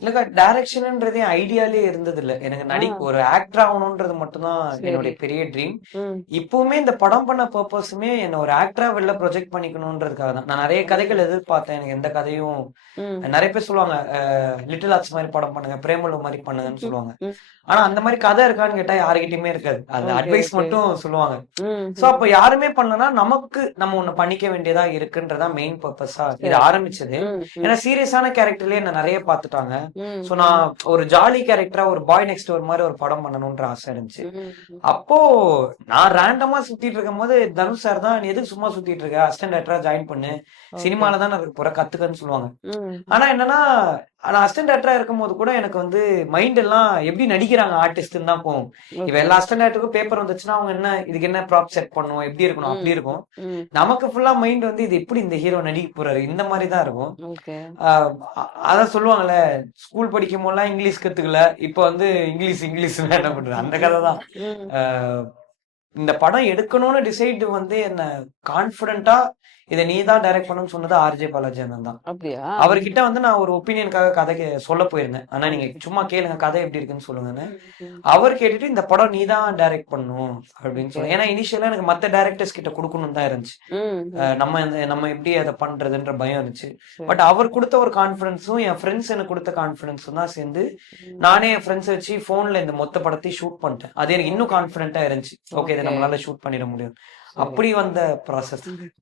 இல்லக்கா டைரக்ஷன்ன்றதே ஐடியாலே இருந்தது இல்ல. எனக்கு ஒரு ஆக்டர் ஆகணும்ன்றது மட்டும்தான் சரி. என்னுடைய பெரிய ட்ரீம். ம். இப்பவுமே இந்த படம் பண்ண பர்பஸுமே என்ன ஒரு ஆக்டரா வெளில ப்ரொஜெக்ட் பண்ணிக்கணும்ன்றதுக்காக தான். நான் நிறைய கதைகள் எதிர்பார்த்தேன். எனக்கு எந்த கதையும் ம். நிறைய பேர் சொல்லுவாங்க, லிட்டில் ஆர்ட்ஸ் மாதிரி படம் பண்ணுங்க, பிரேமலு மாதிரி பண்ணுங்கன்னு ம். சொல்லுவாங்க. ம். ஆனா அந்த மாதிரி கதை இருக்கான்னு கேட்டா யாருகிட்டயுமே இருக்காது. அது ஓகே, அட்வைஸ் ஓகே. மட்டும் சொல்லுவாங்க. ம். சோ அப்ப யாருமே பண்ணலனா நமக்கு நம்ம ஒண்ணு பண்ணிக்க வேண்டியதா இருக்குன்றதா மெயின் பர்பஸா இது சரி. ஆரம்பிச்சது. ம். ம். ஏன்னா சீரியஸான கேரக்டர்லயே என்ன நிறைய பார்த்துட்டாங்க. ம். சோ நான் ஒரு ஜாலி கேரக்டரா ஒரு பாய் நெக்ஸ்ட் டோர் மாதிரி ஒரு படம் பண்ணணும்ன்ற ஆசை இருந்துச்சு. ம். அப்போ நான் ரேண்டமா சுத்திட்டு இருக்கும் போது தனுஷ் சார் தான், "நீ எதுக்கு சும்மா சுத்திட்டு இருக்க, அசிஸ்டன்ட் டைரக்டரா ஜாயின் பண்ணு, ஓகே. சினிமால தான் இருக்க போற, கத்துக்கன்னு" சொல்லுவாங்க. ம். ஆனா என்னன்னா, நான் அசிஸ்டன்ட் டைரக்டரா இருக்கும்போது கூட எனக்கு வந்து மைண்ட் எல்லாம் எப்படி நடிக்கிறாங்க ஆர்டிஸ்ட்ன்னு தான் போகும். இப்ப ஓகே. எல்லா அசிஸ்டன்ட் டைரக்டருக்கும் பேப்பர் வந்துச்சுன்னா அவங்க என்ன இதுக்கு என்ன ப்ராப் செட் பண்ணும், எப்படி இருக்கணும், ம். அப்படி இருக்கும். ம். நமக்கு ஃபுல்லா மைண்ட் வந்து இது எப்படி இந்த ஹீரோ நடிக்க போறாரு, இந்த மாதிரி தான் இருக்கும். ஓகே. ஆஹ் அதான் சொல்லுவாங்கல்ல, ஸ்கூல் படிக்கும் போதெல்லாம் இங்கிலீஷ் கத்துக்கல, இப்ப வந்து இங்கிலீஷ் என்ன பண்றது, அந்த கதை தான். ம். ஆஹ் இந்த படம் எடுக்கணும்னு டிசைட் வந்து என்ன கான்பிடென்ட்டா இதை நீ தான் டைரக்ட் பண்ணணும்னு சொன்னது ஆர்ஜே பாலாஜி அண்ணன் தான். அப்படியா? அவர்கிட்ட வந்து நான் ஒரு ஒப்பீனியனுக்காக கதைக்கு சொல்ல போயிருந்தேன். ஆனா நீங்க ஓகே. சும்மா கேளுங்க கதை எப்படி இருக்குன்னு சொல்லுங்கன்னு. ம். அவர் கேட்டுட்டு இந்த படம் நீ தான் டைரக்ட் பண்ணணும் அப்படின்னு ஓகே. சொன்னேன். ஏன்னா இனிஷியலா எனக்கு மத்த டைரக்டர்ஸ் கிட்ட கொடுக்கணும் தான் இருந்துச்சு. ம். ம். நம்ம எப்படி அதை பண்றதுன்ற பயம் இருந்துச்சு. சரி. பட் அவர் கொடுத்த ஒரு கான்பிடன்ஸும் என் ஃப்ரெண்ட்ஸ் எனக்கு கொடுத்த கான்பிடன்ஸும் தான் சேர்ந்து ம். நானே என் ஃப்ரெண்ட்ஸ் வச்சு போன்ல இந்த மொத்த படத்தையும் ஷூட் பண்ணிட்டேன். அது எனக்கு இன்னும் கான்பிடென்ட்டா இருந்துச்சு. ஓகே, இதை ஓகே. நம்மளால ஷூட் பண்ணிட முடியும். சரி. அப்படி வந்த ப்ராசஸ்.